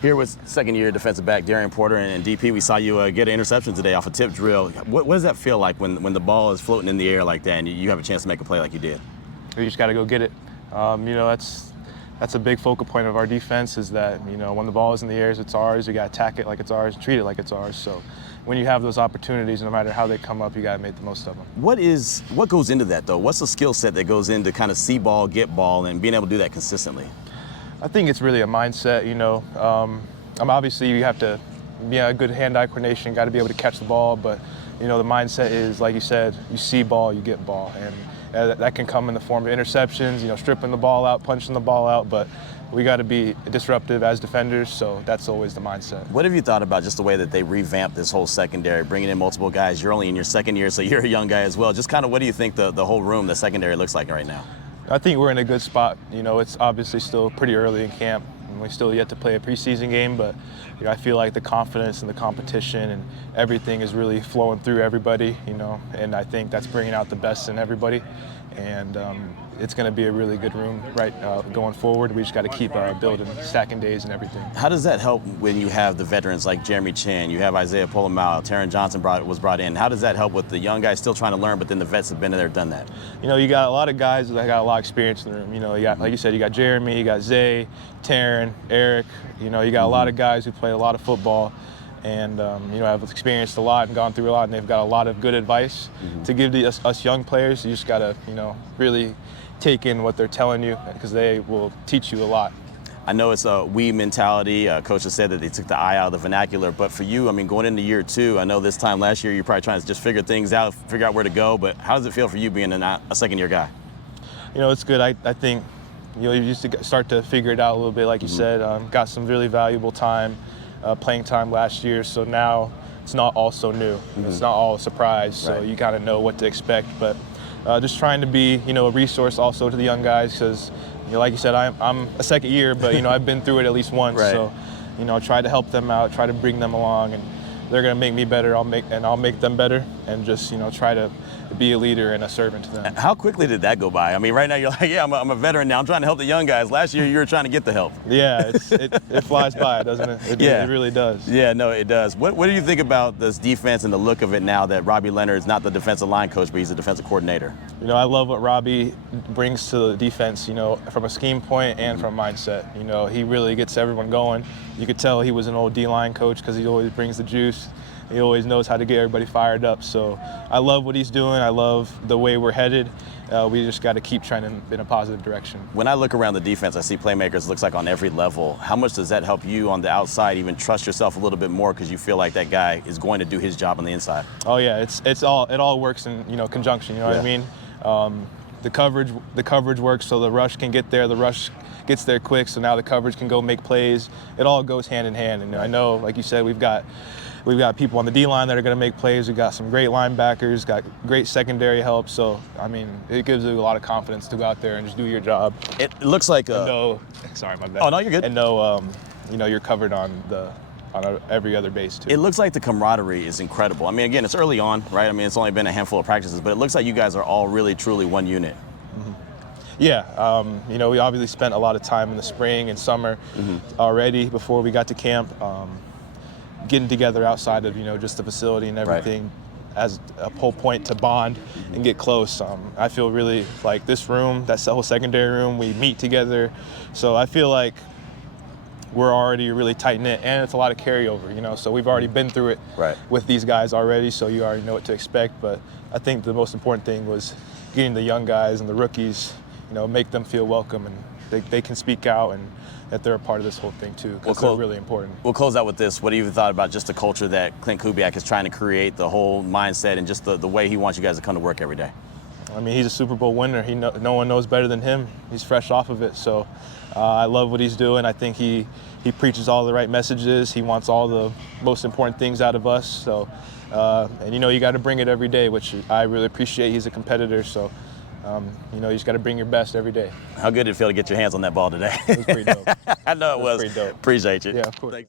Here with second-year defensive back Darien Porter and DP, we saw you get an interception today off a tip drill. What does that feel like when the ball is floating in the air like that and you have a chance to make a play like you did? You just got to go get it. That's a big focal point of our defense is that, when the ball is in the air, it's ours. You got to attack it like it's ours, treat it like it's ours. So when you have those opportunities, no matter how they come up, you got to make the most of them. What goes into that, though? What's the skill set that goes into kind of see ball, get ball, and being able to do that consistently? I think it's really a mindset, obviously you have to a good hand-eye coordination, got to be able to catch the ball, but, the mindset is, like you said, you see ball, you get ball. And that can come in the form of interceptions, stripping the ball out, punching the ball out, but we got to be disruptive as defenders, so that's always the mindset. What have you thought about just the way that they revamped this whole secondary, bringing in multiple guys? You're only in your second year, so you're a young guy as well. Just kind of what do you think the whole room, the secondary, looks like right now? I think we're in a good spot. It's obviously still pretty early in camp, and we still yet to play a preseason game, but I feel like the confidence and the competition and everything is really flowing through everybody, and I think that's bringing out the best in everybody. And it's going to be a really good room going forward. We just got to keep building, stacking days and everything. How does that help when you have the veterans like Jeremy Chin, you have Isaiah Polamalu, Taron Johnson was brought in? How does that help with the young guys still trying to learn, but then the vets have been there, done that? You got a lot of guys that got a lot of experience in the room. You got, like you said, you got Jeremy, you got Zay, Taron, Eric. You got a lot of guys who play a lot of football. And have experienced a lot and gone through a lot, and they've got a lot of good advice to give to us young players. You just got to, really take in what they're telling you because they will teach you a lot. I know it's a we mentality. Coach has said that they took the I out of the vernacular, but for you, going into year two, I know this time last year you're probably trying to just figure things out, figure out where to go, but how does it feel for you being a second-year guy? It's good. I think, you used to start to figure it out a little bit, like you said. Got some really valuable time. Playing time last year, so now it's not all so new. It's not all a surprise, so you kind of know what to expect. But just trying to be, a resource also to the young guys because, like you said, I'm a second year, but I've been through it at least once. So, try to help them out, try to bring them along, and they're gonna make me better. I'll make them better, and just try to be a leader and a servant to them. How quickly did that go by? Right now you're like, yeah, I'm a veteran now. I'm trying to help the young guys. Last year you were trying to get the help. Yeah, it flies by, doesn't it? It really does. Yeah, no, it does. What do you think about this defense and the look of it now that Robbie Leonard is not the defensive line coach, but he's the defensive coordinator? I love what Robbie brings to the defense, from a scheme point and from mindset. He really gets everyone going. You could tell he was an old D-line coach because he always brings the juice. He always knows how to get everybody fired up. So I love what he's doing. I love the way we're headed. We just got to keep trying in a positive direction. When I look around the defense, I see playmakers, looks like on every level. How much does that help you on the outside even trust yourself a little bit more because you feel like that guy is going to do his job on the inside? Oh yeah, it all works in conjunction. You know what I mean? The coverage works so the rush can get there. The rush gets there quick, so now the coverage can go make plays. It all goes hand in hand. And I know, like you said, we've got people on the D-line that are going to make plays. We've got some great linebackers, got great secondary help. So, it gives you a lot of confidence to go out there and just do your job. It looks like sorry, my bad. Oh, no, you're good. And you're covered on every other base, too. It looks like the camaraderie is incredible. Again, it's early on, right? It's only been a handful of practices, but it looks like you guys are all really, truly one unit. Yeah, we obviously spent a lot of time in the spring and summer already before we got to camp. Getting together outside of just the facility and everything as a whole point to bond and get close. I feel really like this room, that's the whole secondary room, we meet together. So I feel like we're already really tight-knit, and it's a lot of carryover, so we've already been through it with these guys already, so you already know what to expect. But I think the most important thing was getting the young guys and the rookies, make them feel welcome and they can speak out and that they're a part of this whole thing too, because they're really important. We'll close out with this. What have you thought about just the culture that Clint Kubiak is trying to create, the whole mindset and just the way he wants you guys to come to work every day? He's a Super Bowl winner. No one knows better than him. He's fresh off of it. So I love what he's doing. I think he preaches all the right messages. He wants all the most important things out of us. So, and you got to bring it every day, which I really appreciate. He's a competitor. So, you just got to bring your best every day. How good did it feel to get your hands on that ball today? It was pretty dope. I know it was. Pretty dope. Appreciate you. Yeah, of course. Thanks.